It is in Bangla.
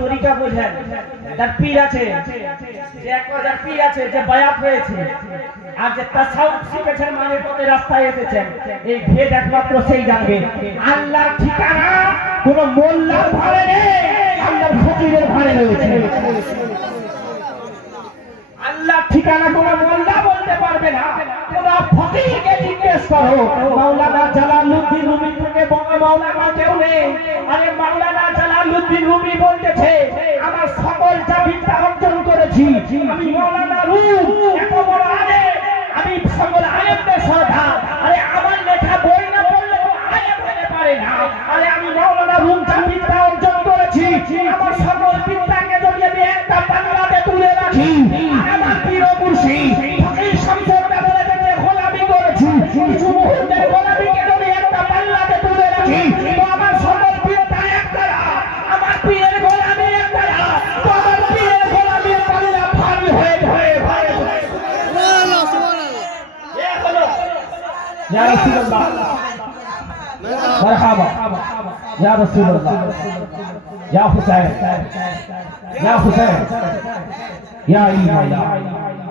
তরিকা বোঝেন। তার পীর আছে, যে একবার পীর আছে যে বায়াত হয়েছে, আর যে তাসাউফ শিখেছেন মানে পথে রাস্তায় এসেছেন, এই ভেদ একমাত্র সেই জানবে। আল্লাহর ঠিকানা কোন মোল্লার ঘরে নেই, আল্লাহর ফকিরের ঘরে রয়েছে। আল্লাহর ঠিকানা কোন মোল্লা বলতে পারবে না, কোন ফকিরকে জিজ্ঞেস করো। মাওলানা জালালউদ্দিন রুমি থেকে বড় মাওলানা কেউ নেই। আরে মাওলানা জালালউদ্দিন রুমি বলতেছে আমার সকল বিদ্যা অর্জন করেছি, আমি মাওলানা রুম এত বড় আলেম, আমি সকল আলেমদের সর্দার। আরে আমার লেখা বই না পড়লে আলেম হতে পারে না। আরে আমি মাওলানা রুম বিদ্যা অর্জন করেছি, আমার সকল বিদ্যাকে যদি আমি একটা বাংলাতে তুলে রাখি, আমার পীর ও মুর্শিদ ফকির শামসুল আলমের গোলামি করেছি, কিছু মুহূর্তের গোলামিকে যদি একটা বাংলাতে তুলে রাখি, তো আমার সকল পীরটা একটা, আমার পীরের গোলামি একটা, তো আমার পীরের গোলামি বাংলা ভারী হয়ে হয়ে ভারী হয়ে। ইয়া রাসূলুল্লাহ মারহাবা, ইয়া রাসূলুল্লাহ, ইয়া হুসাইন, ইয়া হুসাইন, ইয়া ইমাম।